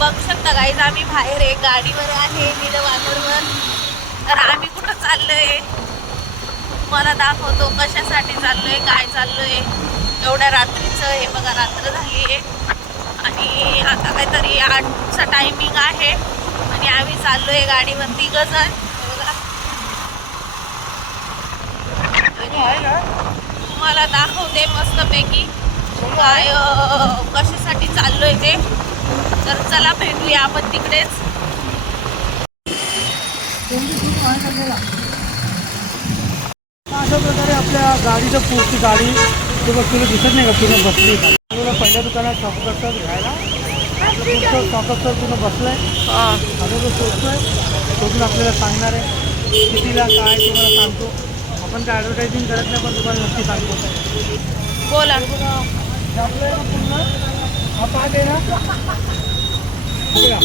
बघू शकता गाईज, आम्ही बाहेर आहे, गाडीवर आहे निलवागडवर. तर आम्ही कुठं चाललोय मला दाखवतो, कशासाठी चाललोय, काय चाललोय एवढ्या रात्रीचं. हे बघा, रात्र झाली आहे आणि आता काहीतरी 8चा टायमिंग आहे आणि आम्ही चाललोय गाडीवर 3 जण. तुम्हाला दाखवते मस्तपैकी काय कशासाठी चाललोय ते. तर चला भेटूया आपण तिकडेच. अशा प्रकारे आपल्या गाडीचं पुढची गाडी तुला दिसत नाही का, पूर्ण बसली. पहिल्या दुकानात शॉपकस्टर घ्यायला आपलं पुढचं शॉपकस्टर पूर्ण बसलं आहे. आता तो शोधतोय, शोधून आपल्याला सांगणार आहे कितीला काय तुम्हाला सांगतो. आपण काय ॲडव्हर्टायझिंग करत नाही, पण तुम्हाला नक्की सांगतो. बोला. आपलं पूर्ण हा पार्ट आहे ना बघा,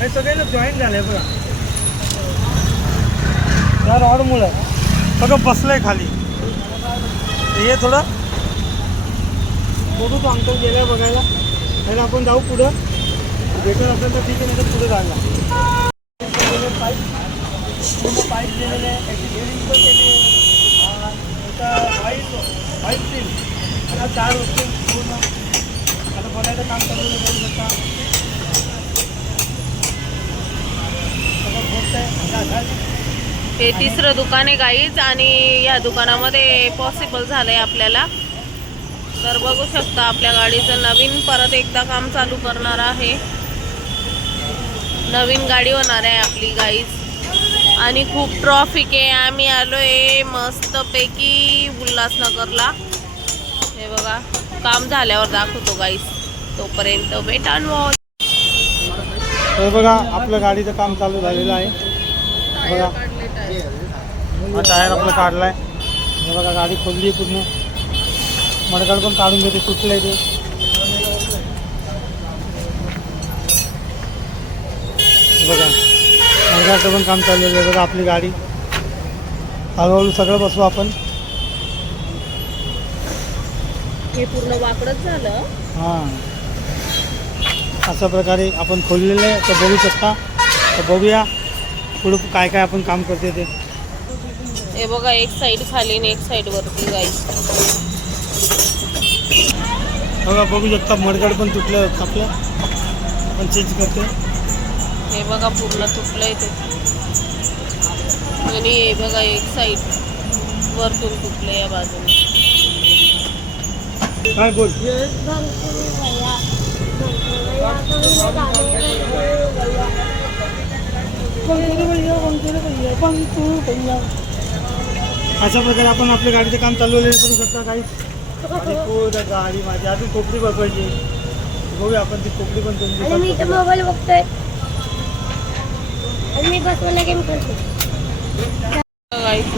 हे सगळ्यांना जॉईन झालं आहे बघा. या रॉडमुळं सगळं बसलं आहे खाली. हे थोडं बघू, तो अंकल गेला बघायला. त्याला आपण जाऊ पुढं, भेटत असेल तर ठीक आहे, नाही तर पुढे जायला. पाईप दिलेले आहे, त्याची बिल्डिंग पण केली आहे. एका व्हाईट स्टील आता 4 वस्तू पूर्ण आता बघायचं काम चालू बघू शकता. सगळं गोष्ट आहे. हे 3रं दुकान आहे गाईज आणि या दुकानामध्ये पॉसिबल झालंय आपल्याला. तर बघू शकता आपल्या गाडीचं नवीन परत एकदा काम चालू करणार आहे. नवीन गाडी होणार आहे आपली गाईज. आणि खूप ट्रॉफिक आहे. आम्ही आलोय मस्तपैकी उल्हासनगरला. हे बघा, काम झाल्यावर दाखवतो गाईज, तोपर्यंत वेट अँड वॉच. हे बघा, आपलं गाडीचं काम चालू झालेलं आहे. बघा, हा टायर आपलं काढला आहे. हे बघा, गाडी खोलली पूर्ण. मडगाड पण काढून घेते, तुटलं आहे ते. बघा, मडगाडचं पण काम चाललेलं आहे. बघा, आपली गाडी हळूहळू सगळं बसवू आपण. हे पूर्ण वाकडच झालं. हां, अशा प्रकारे आपण खोललेलं आहे. तर बघू शकता. तर बघूया पुढं काय काय आपण काम करते ते. हे बघा, एक साईड खाली आणि एक साईड वरती गाईज. बघा, बघू शकता मडगाड पण तुटलं आपलं. आपण चेंज करते. हे बघा, पूर्ण तुटलंय ते. आणि हे बघा, एक साईड वरतून तुटलं या बाजूने. काय बोल. अशा प्रकारे आपण आपल्या गाडीचं काम चालवलेलं करू शकता काही. गाडी माझी अजून कोपरी बघायची. बघूया आपण ती कोपरी पण तुम्ही. मी तर मोबाईल बघतोय आणि मी बसवायला गेम खेळतो.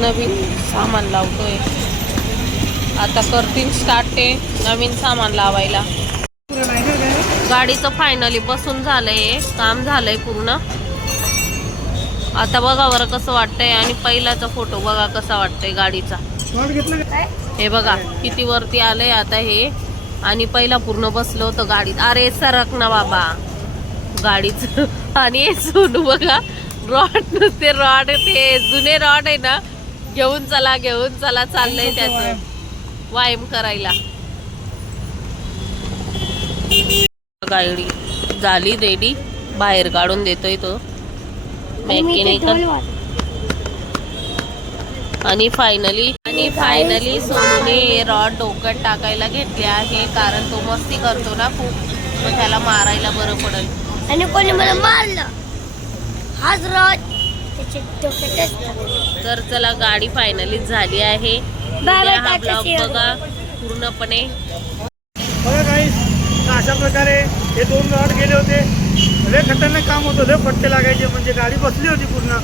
नवीन सामान लावतोय आता. करतील स्टार्ट ते नवीन सामान लावायला. गाडीचं फायनली बसून झालंय, काम झालंय पूर्ण. आता बघा बरं कसं वाटतंय. आणि पहिलाचा फोटो बघा कसा वाटतंय गाडीचा. हे बघा किती वरती आलंय आता हे. आणि पहिला पूर्ण बसलो होतं गाडीत. अरे सरक ना बाबा गाडीच. आणि हे सोनू बघा, रॉड नुसते रॉड, ते जुने रॉड आहे ना, घेऊन चला चाललंय त्याचं व्यायाम करायला. गाडी झाली रेडी, बाहेर काढून देतोय तो मेकॅनिकल. आणि फायनली सोनूने रॉड डोक्यात टाकायला घेतले आहे. कारण तो मस्ती करतो ना खूप, मग त्याला मारायला बरं पडेल. आणि कोणी मला मारलं हाच रॉड त्याच्या डोक्यातच. तर चला, गाडी फायनली झाली आहे. हा ब्लॉग बघा पूर्णपणे. बघा काही अशा प्रकारे हे 2 रॉड गेले होते. लय खतरनाक काम होतं. लय फटके लागायचे. म्हणजे गाडी बसली होती पूर्ण.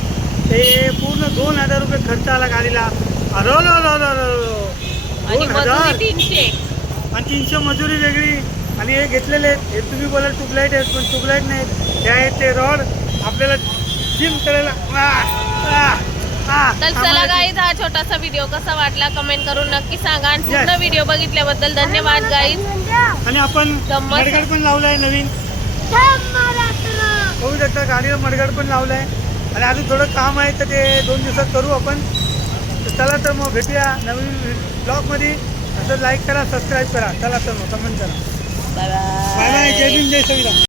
ते पूर्ण 2000 रुपये खर्च आला गाडीला. अरे आणि मजुरी 300. आणि 300 मजुरी वेगळी. आणि हे घेतलेले आहेत, हे तुम्ही बोला ट्यूबलाईट आहेत, पण ट्यूबलाईट नाहीत. हे आहेत ते रॉड आपल्याला जिम करायला. तर चला गाईज, हा छोटासा व्हिडिओ कसा वाटला कमेंट करून नक्की सांगा. आणि पूर्ण व्हिडिओ बघितल्याबद्दल धन्यवाद गाईज. आणि आपण मडगाड पण लावलाय नवीन. बघू शकता गाडीला मडगाड पण लावलं आहे आणि अजून थोडं काम आहे तर ते 2 दिवसात करू आपण. तर चला तर मग भेटूया नवीन ब्लॉगमध्ये. असं लाईक करा, सबस्क्राईब करा. चला तर मग कमेंट करा. Bye bye bye. जय भीम, जय संविधान.